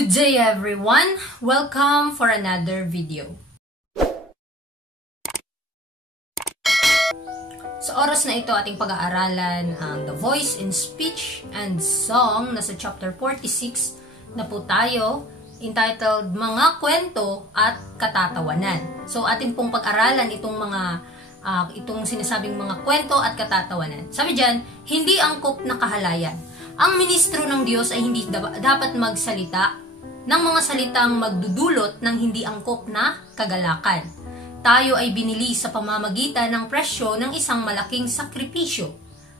Good day everyone! Welcome for another video. Sa oras na ito ating pag-aaralan ang The Voice in Speech and Song na sa chapter 46 na po tayo, entitled Mga Kwento at Katatawanan. So atin pong pag-aralan itong sinasabing mga kwento at katatawanan. Sabi dyan, hindi angkop na kahalayan. Ang ministro ng Diyos ay hindi dapat magsalita ng mga salitang magdudulot ng hindi angkop na kagalakan. Tayo ay binili sa pamamagitan ng presyo ng isang malaking sakripisyo,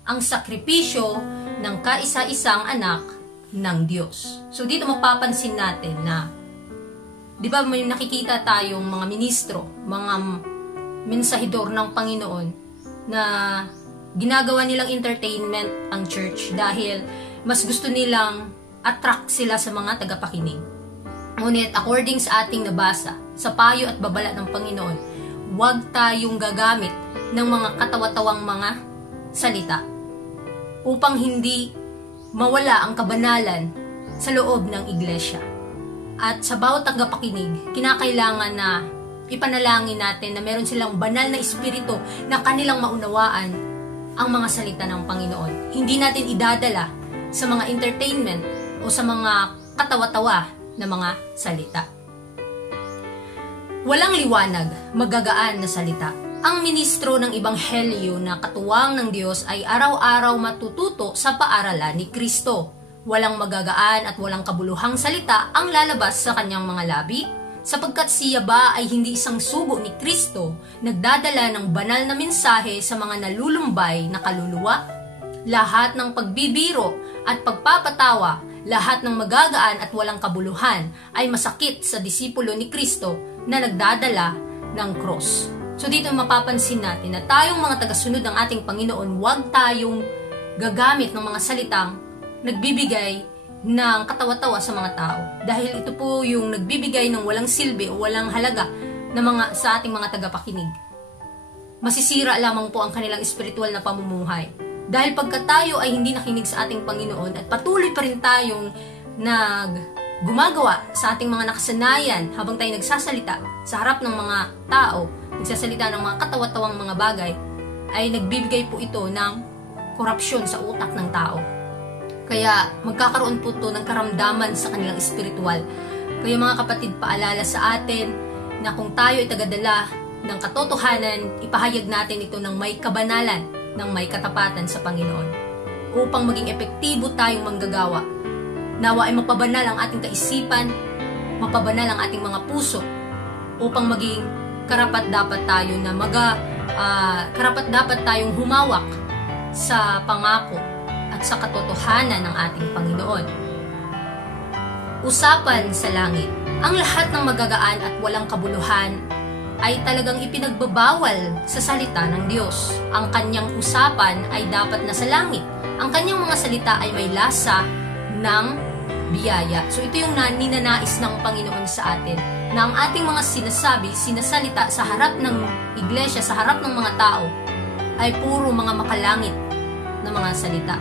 ang sakripisyo ng kaisa-isang anak ng Diyos. So dito mapapansin natin na, di ba may nakikita tayong mga ministro, mga mensahidor ng Panginoon na ginagawa nilang entertainment ang church dahil mas gusto nilang attract sila sa mga tagapakinig. Ngunit according sa ating nabasa, sa payo at babala ng Panginoon, huwag tayong gagamit ng mga katawa-tawang mga salita upang hindi mawala ang kabanalan sa loob ng iglesia. At sa bawat tagapakinig, kinakailangan na ipanalangin natin na meron silang banal na espiritu na kanilang maunawaan ang mga salita ng Panginoon. Hindi natin idadala sa mga entertainment o sa mga katawa-tawa na mga salita. Walang liwanag, magagaan na salita. Ang ministro ng Ebanghelyo na katuwang ng Diyos ay araw-araw matututo sa paaralan ni Kristo. Walang magagaan at walang kabuluhang salita ang lalabas sa kanyang mga labi, sapagkat siya ba ay hindi isang sugo ni Kristo, nagdadala ng banal na mensahe sa mga nalulumbay na kaluluwa? Lahat ng pagbibiro at pagpapatawa, lahat ng magagaan at walang kabuluhan ay masakit sa disipulo ni Kristo na nagdadala ng cross. So dito mapapansin natin na tayong mga tagasunod ng ating Panginoon, huwag tayong gagamit ng mga salitang nagbibigay ng katawa-tawa sa mga tao. Dahil ito po yung nagbibigay ng walang silbi o walang halaga na sa ating mga tagapakinig. Masisira lamang po ang kanilang espiritual na pamumuhay. Dahil pagka tayo ay hindi nakinig sa ating Panginoon at patuloy pa rin tayong gumagawa sa ating mga nakasanayan habang tayo nagsasalita sa harap ng mga tao, nagsasalita ng mga katawa-tawang mga bagay, ay nagbibigay po ito ng korupsyon sa utak ng tao. Kaya magkakaroon po ito ng karamdaman sa kanilang espiritual. Kaya mga kapatid, paalala sa atin na kung tayo ay tagadala ng katotohanan, ipahayag natin ito ng may kabanalan, ng may katapatan sa Panginoon, upang maging epektibo tayong manggagawa. Nawa ay mapabanal ang ating kaisipan, mapabanal ang ating mga puso, upang maging karapat-dapat tayo na karapat-dapat tayong humawak sa pangako at sa katotohanan ng ating Panginoon. Usapan sa langit. Ang lahat ng magagaan at walang kabuluhan ay talagang ipinagbabawal sa salita ng Diyos. Ang kanyang usapan ay dapat nasa langit. Ang kanyang mga salita ay may lasa ng biyaya. So ito yung ninanais ng Panginoon sa atin, na ang ating mga sinasalita sa harap ng iglesia, sa harap ng mga tao, ay puro mga makalangit na mga salita,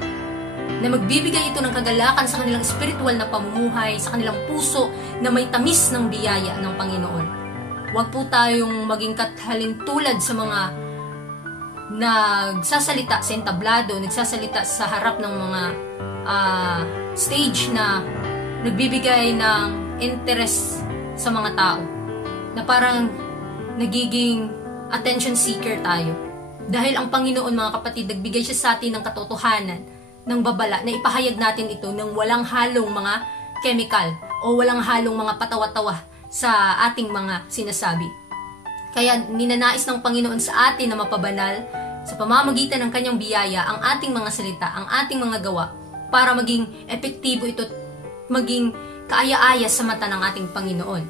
na magbibigay ito ng kagalakan sa kanilang spiritual na pamumuhay, sa kanilang puso na may tamis ng biyaya ng Panginoon. Huwag po tayong maging kathalintulad sa mga nagsasalita sa entablado, nagsasalita sa harap ng mga stage na nagbibigay ng interest sa mga tao, na parang nagiging attention seeker tayo. Dahil ang Panginoon, mga kapatid, nagbigay siya sa atin ng katotohanan, ng babala, na ipahayag natin ito ng walang halong mga chemical o walang halong mga patawa-tawa sa ating mga sinasabi. Kaya ninanais ng Panginoon sa atin na mapabanal sa pamamagitan ng kanyang biyaya ang ating mga salita, ang ating mga gawa, para maging epektibo ito, maging kaaya-aya sa mata ng ating Panginoon.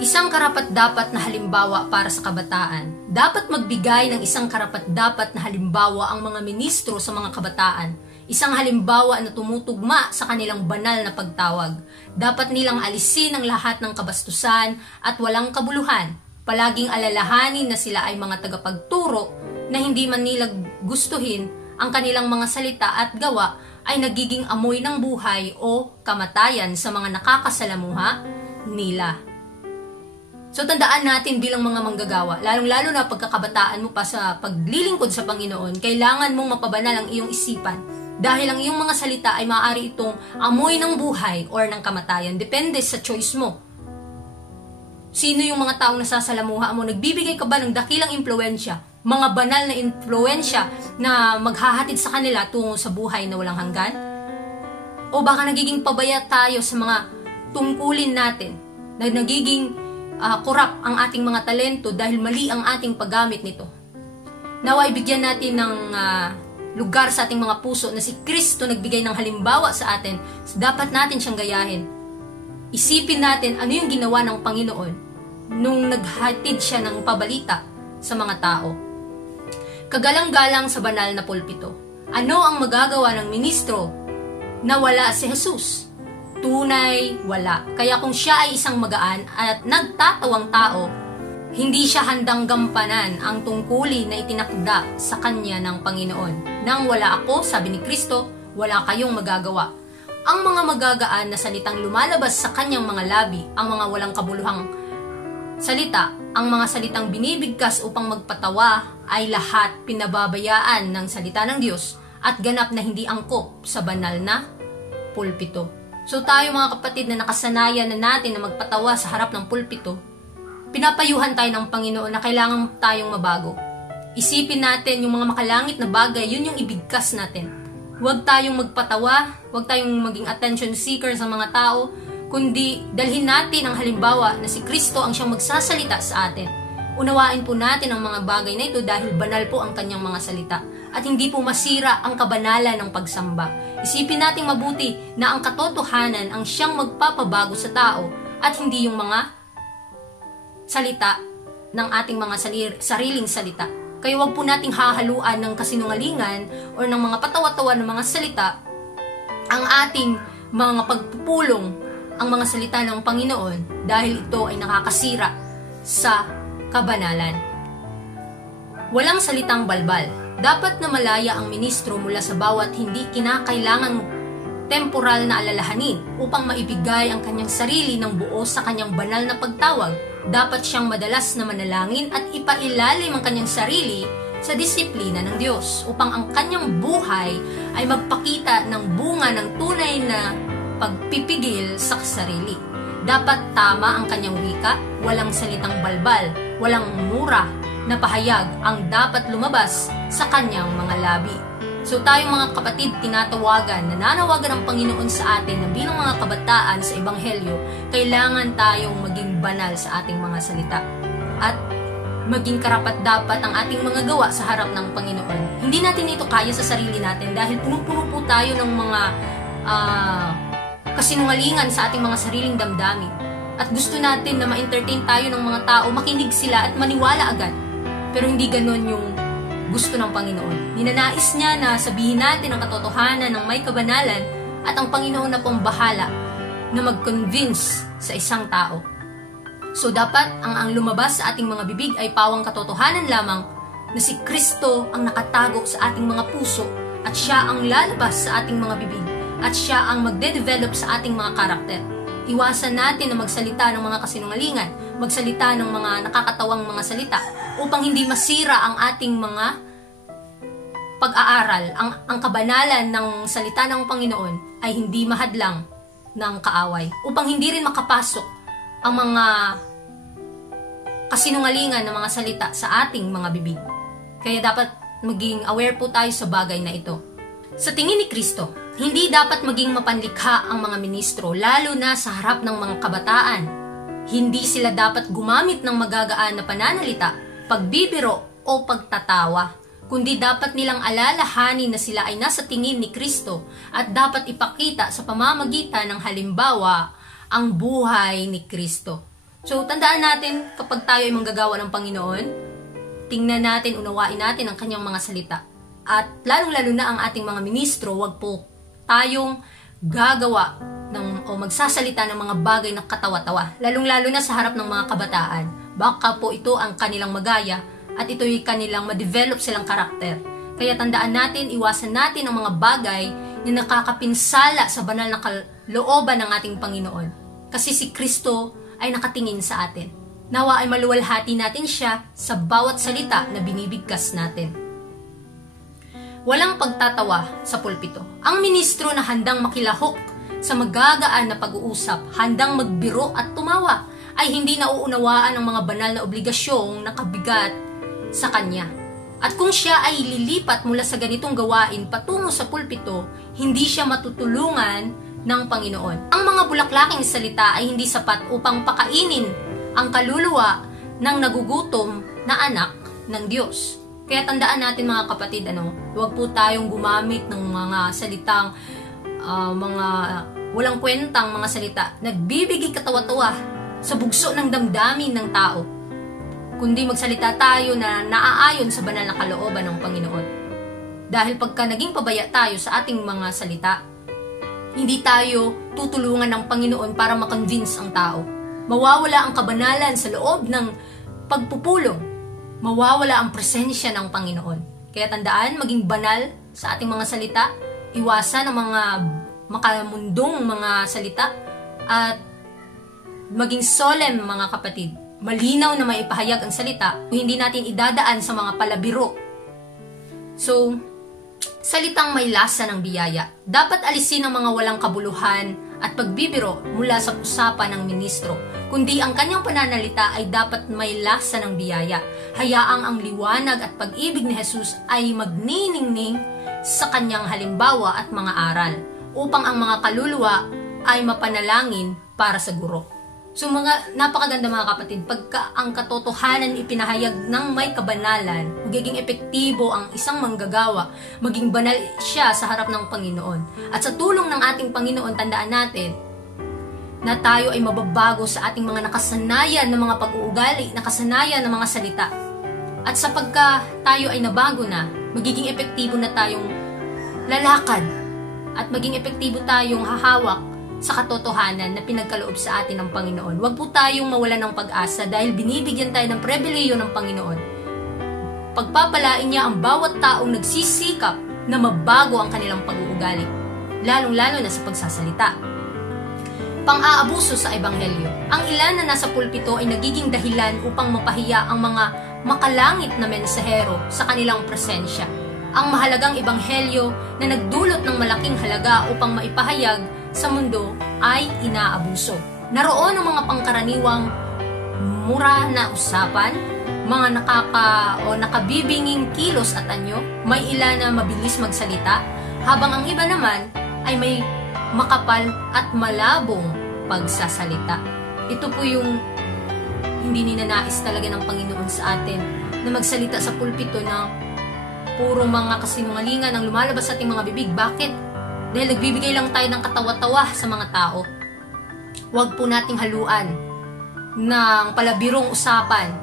Isang karapat-dapat na halimbawa para sa kabataan. Dapat magbigay ng isang karapat-dapat na halimbawa ang mga ministro sa mga kabataan. Isang halimbawa na tumutugma sa kanilang banal na pagtawag. Dapat nilang alisin ang lahat ng kabastusan at walang kabuluhan. Palaging alalahanin na sila ay mga tagapagturo na hindi man nila gustuhin ang kanilang mga salita at gawa ay nagiging amoy ng buhay o kamatayan sa mga nakakasalamuha nila. So tandaan natin bilang mga manggagawa, lalong-lalo na pagkakabataan mo pa sa paglilingkod sa Panginoon, kailangan mong mapabanal ang iyong isipan dahil ang iyong mga salita ay maaari itong amoy ng buhay or ng kamatayan. Depende sa choice mo. Sino yung mga taong nasasalamuha mo? Nagbibigay ka ba ng dakilang impluensya? Mga banal na impluensya na maghahatid sa kanila tungo sa buhay na walang hanggan? O baka nagiging pabaya tayo sa mga tungkulin natin na nagiging kurap ang ating mga talento dahil mali ang ating paggamit nito. Nawa ibigyan natin ng lugar sa ating mga puso na si Kristo nagbigay ng halimbawa sa atin, so dapat natin siyang gayahin. Isipin natin ano yung ginawa ng Panginoon nung naghatid siya ng pabalita sa mga tao. Kagalang-galang sa banal na pulpito. Ano ang magagawa ng ministro na wala si Jesus? Tunay, wala. Kaya kung siya ay isang magaan at nagtatawang tao, hindi siya handang gampanan ang tungkulin na itinakda sa kanya ng Panginoon. Nang wala ako, sabi ni Kristo, wala kayong magagawa. Ang mga magagaan na salitang lumalabas sa kanyang mga labi, ang mga walang kabuluhang salita, ang mga salitang binibigkas upang magpatawa ay lahat pinababayaan ng salita ng Diyos at ganap na hindi angkop sa banal na pulpito. So tayo mga kapatid na nakasanayan na natin na magpatawa sa harap ng pulpito, pinapayuhan tayo ng Panginoon na kailangan tayong mabago. Isipin natin yung mga makalangit na bagay, yun yung ibigkas natin. Huwag tayong magpatawa, huwag tayong maging attention seeker sa mga tao, kundi dalhin natin ang halimbawa na si Kristo ang siyang magsasalita sa atin. Unawain po natin ang mga bagay na ito dahil banal po ang kanyang mga salita at hindi po masira ang kabanalan ng pagsamba. Isipin nating mabuti na ang katotohanan ang siyang magpapabago sa tao at hindi yung mga salita ng ating mga sariling salita. Kaya huwag po nating hahaluan ng kasinungalingan o ng mga patawa-tawa ng mga salita ang ating mga pagpupulong, ang mga salita ng Panginoon dahil ito ay nakakasira sa kabanalan. Walang salitang balbal. Dapat na malaya ang ministro mula sa bawat hindi kinakailangang temporal na alalahanin upang maibigay ang kanyang sarili ng buo sa kanyang banal na pagtawag. Dapat siyang madalas na manalangin at ipailalim ang kanyang sarili sa disiplina ng Diyos upang ang kanyang buhay ay magpakita ng bunga ng tunay na pagpipigil sa sarili. Dapat tama ang kanyang wika, walang salitang balbal, walang mura na pahayag ang dapat lumabas sa kanyang mga labi. So tayong mga kapatid, nananawagan ng Panginoon sa atin na bilang mga kabataan sa Ebanghelyo, kailangan tayong maging banal sa ating mga salita at maging karapat-dapat ang ating mga gawa sa harap ng Panginoon. Hindi natin ito kaya sa sarili natin dahil puno-puno po tayo ng mga kasinungalingan sa ating mga sariling damdamin. At gusto natin na ma-entertain tayo ng mga tao, makinig sila at maniwala agad. Pero hindi ganon yung gusto ng Panginoon. Ninanais niya na sabihin natin ang katotohanan ng may kabanalan at ang Panginoon na pong bahala na mag-convince sa isang tao. So dapat ang lumabas sa ating mga bibig ay pawang katotohanan lamang na si Kristo ang nakatago sa ating mga puso at siya ang lalabas sa ating mga bibig at siya ang magde-develop sa ating mga karakter. Iwasan natin na magsalita ng mga kasinungalingan, magsalita ng mga nakakatawang mga salita upang hindi masira ang ating mga pag-aaral. Ang kabanalan ng salita ng Panginoon ay hindi mahadlang ng kaaway. Upang hindi rin makapasok ang mga kasinungalingan ng mga salita sa ating mga bibig. Kaya dapat maging aware po tayo sa bagay na ito. Sa tingin ni Kristo, hindi dapat maging mapanlikha ang mga ministro, lalo na sa harap ng mga kabataan. Hindi sila dapat gumamit ng magagaan na pananalita, pagbibiro o pagtatawa, kundi dapat nilang alalahanin na sila ay nasa tingin ni Kristo at dapat ipakita sa pamamagitan ng halimbawa ang buhay ni Kristo. So, tandaan natin kapag tayo ay manggagawa ng Panginoon, tingnan natin, unawain natin ang kanyang mga salita. At lalong-lalo na ang ating mga ministro, wag po tayong gagawa o magsasalita ng mga bagay na katawa-tawa, lalong-lalo na sa harap ng mga kabataan. Baka po ito ang kanilang magaya at ito'y kanilang ma-develop silang karakter. Kaya tandaan natin, iwasan natin ang mga bagay na nakakapinsala sa banal na kalooban ng ating Panginoon. Kasi si Kristo ay nakatingin sa atin. Nawa ay maluwalhati natin siya sa bawat salita na binibigkas natin. Walang pagtatawa sa pulpito. Ang ministro na handang makilahok sa magagaan na pag-uusap, handang magbiro at tumawa, ay hindi nauunawaan ang mga banal na obligasyong nakabigat sa kanya. At kung siya ay lilipat mula sa ganitong gawain patungo sa pulpito, hindi siya matutulungan ng Panginoon. Ang mga bulaklaking salita ay hindi sapat upang pakainin ang kaluluwa ng nagugutom na anak ng Diyos. Kaya tandaan natin mga kapatid, huwag po tayong gumamit ng mga salitang, mga walang kwentang mga salita, nagbibigay katawa-tawa sa bugso ng damdamin ng tao, kundi magsalita tayo na naaayon sa banal na kalooban ng Panginoon. Dahil pagka naging pabaya tayo sa ating mga salita, hindi tayo tutulungan ng Panginoon para makonvince ang tao. Mawawala ang kabanalan sa loob ng pagpupulong. Mawawala ang presensya ng Panginoon. Kaya tandaan, maging banal sa ating mga salita, iwasan ang mga makamundong mga salita, at maging solemn mga kapatid. Malinaw na maipahayag ang salita, hindi natin idadaan sa mga palabiro. So, salitang may lasa ng biyaya. Dapat alisin ang mga walang kabuluhan at pagbibiro mula sa usapan ng ministro, kundi ang kanyang pananalita ay dapat may lasa ng biyaya. Hayaang ang liwanag at pag-ibig ni Jesus ay magniningning sa kanyang halimbawa at mga aral, upang ang mga kaluluwa ay mapanalangin para sa guro. So napakaganda mga kapatid, pagka ang katotohanan ipinahayag ng may kabanalan, magiging epektibo ang isang manggagawa, maging banal siya sa harap ng Panginoon. At sa tulong ng ating Panginoon, tandaan natin na tayo ay mababago sa ating mga nakasanayan ng mga pag-uugali, nakasanayan ng mga salita. At sa pagka tayo ay nabago na, magiging epektibo na tayong lalakad at maging epektibo tayong hahawak sa katotohanan na pinagkaloob sa atin ng Panginoon. Huwag po tayong mawalan ng pag-asa dahil binibigyan tayo ng pribileyo ng Panginoon. Pagpapalain niya ang bawat taong nagsisikap na mabago ang kanilang pag-uugali, lalong-lalo na sa pagsasalita. Pang-aabuso sa Ebanghelyo. Ang ilan na nasa pulpito ay nagiging dahilan upang mapahiya ang mga makalangit na mensahero sa kanilang presensya. Ang mahalagang Ebanghelyo na nagdulot ng malaking halaga upang maipahayag sa mundo ay inaabuso. Naroon ang mga pangkaraniwang mura na usapan, mga nakabibinging kilos at anyo, may ilan na mabilis magsalita, habang ang iba naman ay may makapal at malabong pagsasalita. Ito po yung hindi ninanais talaga ng Panginoon sa atin, na magsalita sa pulpito na puro mga kasinungalingan ang lumalabas sa ating mga bibig. Bakit? Dahil nagbibigay lang tayo ng katawa-tawa sa mga tao. Huwag po nating haluan ng palabirong usapan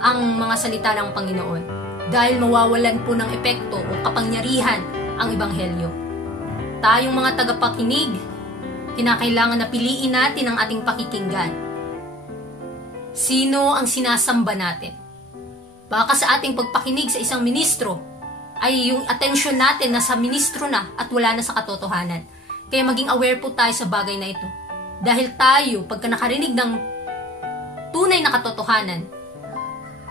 ang mga salita ng Panginoon, dahil mawawalan po ng epekto o kapangyarihan ang Ebanghelyo. Tayong mga tagapakinig, kinakailangan na piliin natin ang ating pakikinggan. Sino ang sinasamba natin? Baka sa ating pagpakinig sa isang ministro, ay yung atensyon natin nasa ministro na at wala na sa katotohanan. Kaya maging aware po tayo sa bagay na ito. Dahil tayo, pagka nakarinig ng tunay na katotohanan,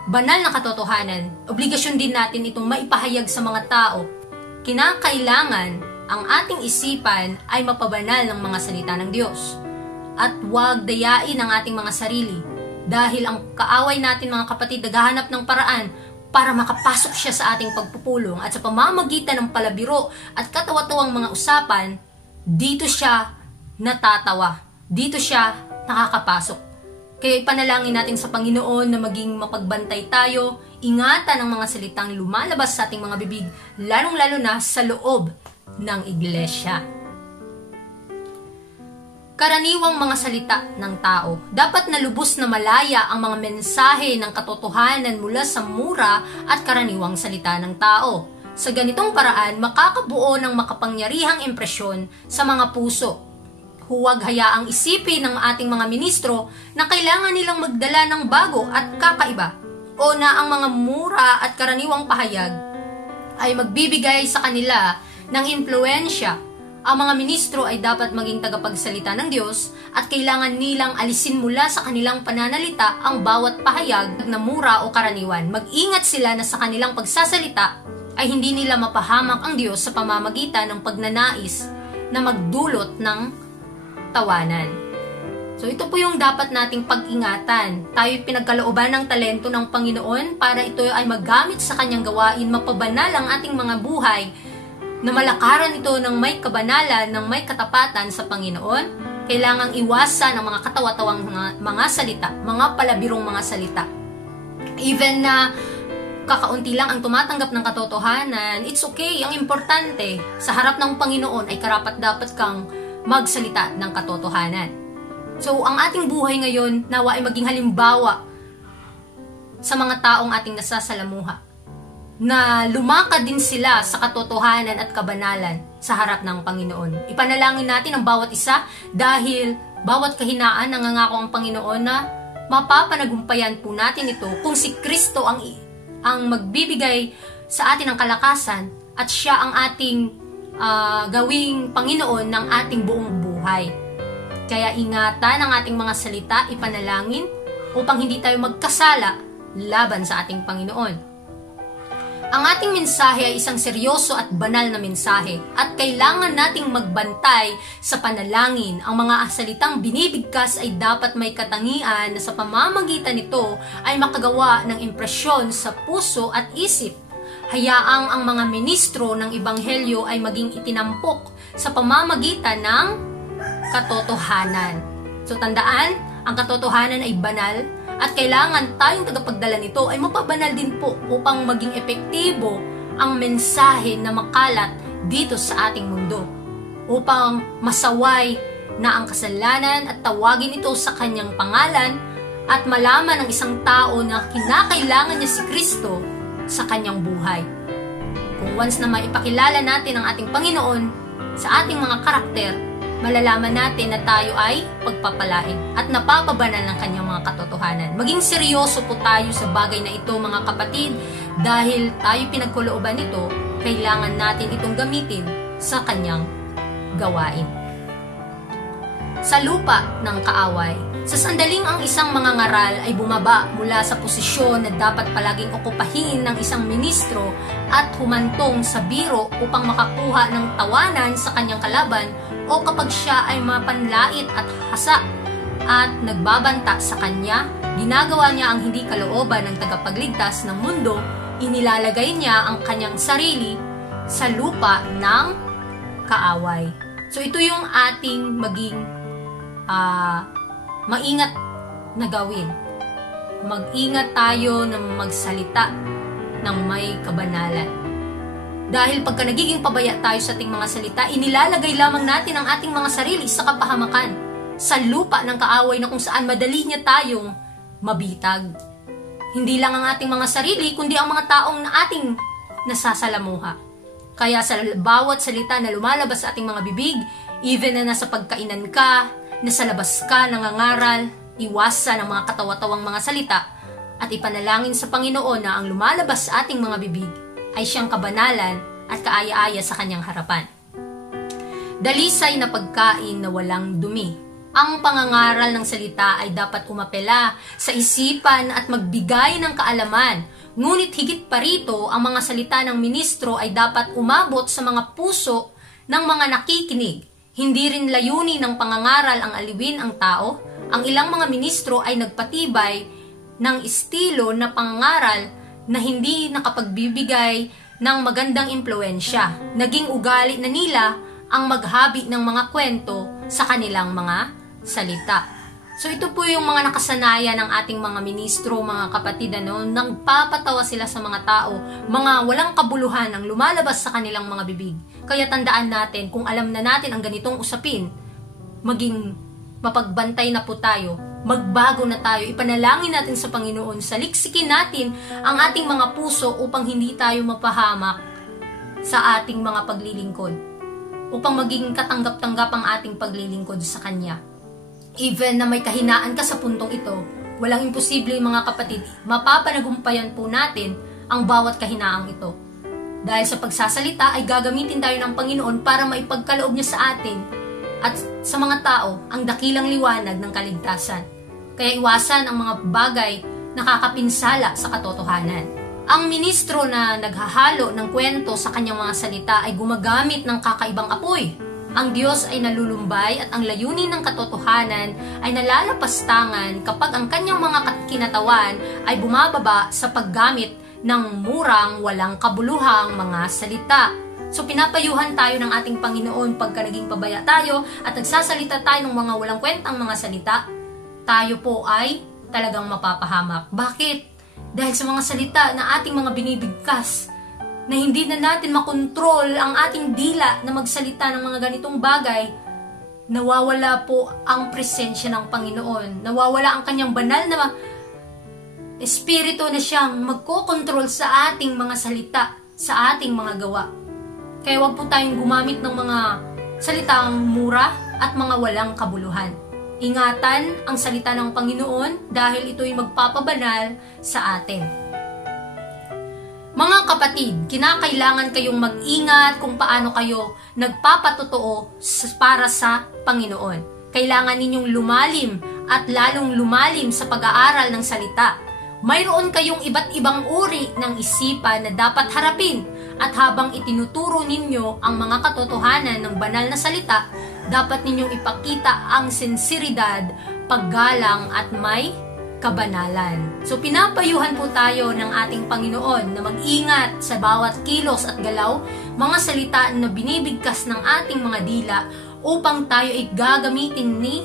banal na katotohanan, obligasyon din natin itong maipahayag sa mga tao. Kinakailangan ang ating isipan ay mapabanal ng mga salita ng Diyos. At huwag dayain ang ating mga sarili. Dahil ang kaaway natin mga kapatid, naghahanap ng paraan para makapasok siya sa ating pagpupulong, at sa pamamagitan ng palabiro at katawa-tawang mga usapan, dito siya natatawa, dito siya nakakapasok. Kaya ipanalangin natin sa Panginoon na maging mapagbantay tayo, ingatan ang mga salitang lumalabas sa ating mga bibig, lalong-lalo na sa loob ng iglesia. Karaniwang mga salita ng tao. Dapat na lubos na malaya ang mga mensahe ng katotohanan mula sa mura at karaniwang salita ng tao. Sa ganitong paraan, makakabuo ng makapangyarihang impresyon sa mga puso. Huwag hayaang isipin ng ating mga ministro na kailangan nilang magdala ng bago at kakaiba, o na ang mga mura at karaniwang pahayag ay magbibigay sa kanila ng impluensya. Ang mga ministro ay dapat maging tagapagsalita ng Diyos at kailangan nilang alisin mula sa kanilang pananalita ang bawat pahayag na mura o karaniwan. Mag-ingat sila na sa kanilang pagsasalita ay hindi nila mapahamak ang Diyos sa pamamagitan ng pagnanais na magdulot ng tawanan. So ito po yung dapat nating pag-ingatan. Tayo'y pinagkalooban ng talento ng Panginoon para ito ay magamit sa kanyang gawain, mapabanal ang ating mga buhay, na malakaran ito ng may kabanalan, ng may katapatan sa Panginoon. Kailangang iwasan ang mga katawa-tawang mga salita, mga palabirong mga salita. Even na kakaunti lang ang tumatanggap ng katotohanan, it's okay. Ang importante, sa harap ng Panginoon ay karapat-dapat kang magsalita ng katotohanan. So, ang ating buhay ngayon, nawa ay maging halimbawa sa mga taong ating nasasalamuha, na lumakad din sila sa katotohanan at kabanalan sa harap ng Panginoon. Ipanalangin natin ang bawat isa dahil bawat kahinaan nangangako ang Panginoon na mapapanagumpayan po natin ito kung si Kristo ang magbibigay sa atin ng kalakasan at siya ang ating gawing Panginoon ng ating buong buhay. Kaya ingatan ang ating mga salita, ipanalangin upang hindi tayo magkasala laban sa ating Panginoon. Ang ating mensahe ay isang seryoso at banal na mensahe at kailangan nating magbantay sa panalangin. Ang mga salitang binibigkas ay dapat may katangian na sa pamamagitan nito ay makagawa ng impresyon sa puso at isip. Hayaang ang mga ministro ng Ebanghelyo ay maging itinampok sa pamamagitan ng katotohanan. So tandaan, ang katotohanan ay banal at kailangan tayong tagapagdala nito ay mapabanal din po upang maging epektibo ang mensahe na makalat dito sa ating mundo. Upang masaway na ang kasalanan at tawagin ito sa kanyang pangalan at malaman ng isang tao na kinakailangan niya si Kristo sa kanyang buhay. Kung once na maipakilala natin ang ating Panginoon sa ating mga karakter, malalaman natin na tayo ay pagpapalain at napapabanal ng kanyang mga katotohanan. Maging seryoso po tayo sa bagay na ito, mga kapatid, dahil tayo pinagkulooban nito, kailangan natin itong gamitin sa kanyang gawain. Sa lupa ng kaaway, sa sandaling ang isang mangangaral ay bumaba mula sa posisyon na dapat palaging okupahin ng isang ministro at humantong sa biro upang makakuha ng tawanan sa kanyang kalaban, o kapag siya ay mapanlait at hasa at nagbabanta sa kanya, ginagawa niya ang hindi kalooban ng tagapagligtas ng mundo, inilalagay niya ang kanyang sarili sa lupa ng kaaway. So ito yung ating maging maingat na gawin. Mag-ingat tayo na magsalita ng may kabanalan. Dahil pagka nagiging pabaya tayo sa ating mga salita, inilalagay lamang natin ang ating mga sarili sa kapahamakan, sa lupa ng kaaway na kung saan madali niya tayong mabitag. Hindi lang ang ating mga sarili, kundi ang mga taong na ating nasasalamuha. Kaya sa bawat salita na lumalabas sa ating mga bibig, even na nasa pagkainan ka, nasa labas ka, nangangaral, iwasan ang mga katawa-tawang mga salita at ipanalangin sa Panginoon na ang lumalabas sa ating mga bibig ay siyang kabanalan at kaaya-aya sa kanyang harapan. Dalisay na pagkain na walang dumi. Ang pangangaral ng salita ay dapat umapela sa isipan at magbigay ng kaalaman. Ngunit higit pa rito, ang mga salita ng ministro ay dapat umabot sa mga puso ng mga nakikinig. Hindi rin layunin ng pangangaral ang aliwin ang tao. Ang ilang mga ministro ay nagpatibay ng estilo na pangangaral na hindi nakapagbibigay ng magandang impluensya. Naging ugali na nila ang maghabi ng mga kwento sa kanilang mga salita. So ito po yung mga nakasanayan ng ating mga ministro, mga kapatid, nagpapatawa sila sa mga tao, mga walang kabuluhan ang lumalabas sa kanilang mga bibig. Kaya tandaan natin, kung alam na natin ang ganitong usapin, maging mapagbantay na po tayo, magbago na tayo, ipanalangin natin sa Panginoon, saliksikin natin ang ating mga puso upang hindi tayo mapahamak sa ating mga paglilingkod, upang maging katanggap-tanggap ang ating paglilingkod sa Kanya. Even na may kahinaan ka sa puntong ito, walang imposible mga kapatid, mapapanagumpayan po natin ang bawat kahinaang ito. Dahil sa pagsasalita ay gagamitin tayo ng Panginoon para maipagkaloob niya sa atin at sa mga tao ang dakilang liwanag ng kaligtasan. Kaya iwasan ang mga bagay na kakapinsala sa katotohanan. Ang ministro na naghahalo ng kwento sa kanyang mga salita ay gumagamit ng kakaibang apoy. Ang Diyos ay nalulumbay at ang layunin ng katotohanan ay nalalapastangan kapag ang kanyang mga kinatawan ay bumababa sa paggamit ng murang walang kabuluhang mga salita. So pinapayuhan tayo ng ating Panginoon pagka naging pabaya tayo at nagsasalita tayo ng mga walang kwentang mga salita, tayo po ay talagang mapapahamak. Bakit? Dahil sa mga salita na ating mga binibigkas, na hindi na natin makontrol ang ating dila na magsalita ng mga ganitong bagay, nawawala po ang presensya ng Panginoon. Nawawala ang kanyang banal na espiritu na siyang magkokontrol sa ating mga salita, sa ating mga gawa. Kaya wag po tayong gumamit ng mga salitang mura at mga walang kabuluhan. Ingatan ang salita ng Panginoon dahil ito'y magpapabanal sa atin. Mga kapatid, kinakailangan kayong mag-ingat kung paano kayo nagpapatotoo para sa Panginoon. Kailangan ninyong lumalim at lalong lumalim sa pag-aaral ng salita. Mayroon kayong iba't ibang uri ng isipan na dapat harapin at habang itinuturo ninyo ang mga katotohanan ng banal na salita, dapat ninyong ipakita ang sinseridad, paggalang at may kabanalan. So pinapayuhan po tayo ng ating Panginoon na mag-ingat sa bawat kilos at galaw, mga salita na binibigkas ng ating mga dila upang tayo ay gagamitin ni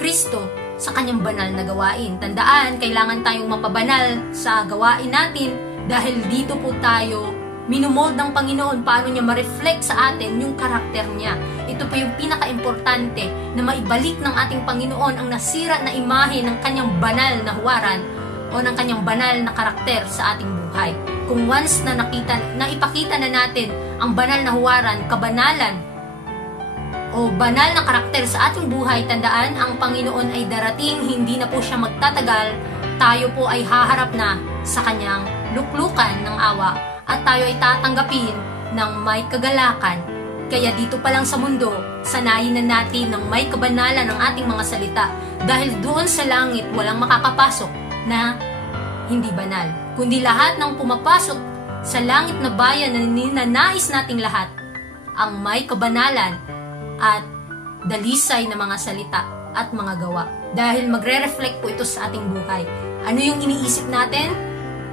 Kristo sa kanyang banal na gawain. Tandaan, kailangan tayong mapabanal sa gawain natin dahil dito po tayo minumold ng Panginoon paano niya ma-reflect sa atin yung karakter niya. Ito po yung pinaka-importante na maibalik ng ating Panginoon ang nasira na imahe ng kanyang banal na huwaran o ng kanyang banal na karakter sa ating buhay. Kung once na ipakita na natin ang banal na huwaran, kabanalan o banal na karakter sa ating buhay, tandaan, ang Panginoon ay darating, hindi na po siya magtatagal, tayo po ay haharap na sa kanyang luklukan ng awa at tayo ay tatanggapin ng may kagalakan. Kaya dito pa lang sa mundo, sanayin na natin ng may kabanalan ng ating mga salita dahil doon sa langit walang makakapasok na hindi banal. Kundi lahat ng pumapasok sa langit na bayan na ninanais nating lahat ang may kabanalan at dalisay na mga salita at mga gawa. Dahil magre-reflect po ito sa ating buhay. Ano yung iniisip natin?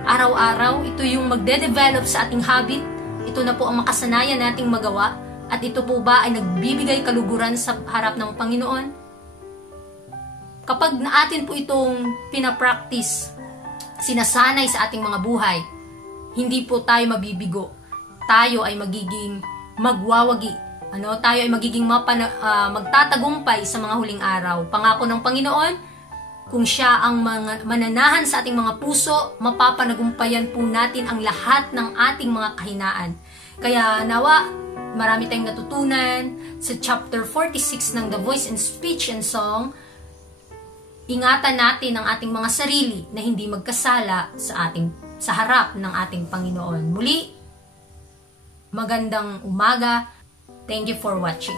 Araw-araw, ito yung magde-develop sa ating habit. Ito na po ang makasanayan nating magawa. At ito po ba ay nagbibigay kaluguran sa harap ng Panginoon? Kapag naatin po itong pinapractice, sinasanay sa ating mga buhay, hindi po tayo mabibigo. Tayo ay magiging magwawagi. Tayo ay magiging magtatagumpay sa mga huling araw. Pangako ng Panginoon, kung siya ang mananahan sa ating mga puso, mapapanagumpayan po natin ang lahat ng ating mga kahinaan. Kaya nawa, marami tayong natutunan sa chapter 46 ng The Voice in Speech and Song. Ingatan natin ang ating mga sarili na hindi magkasala sa harap ng ating Panginoon. Muli, magandang umaga. Thank you for watching.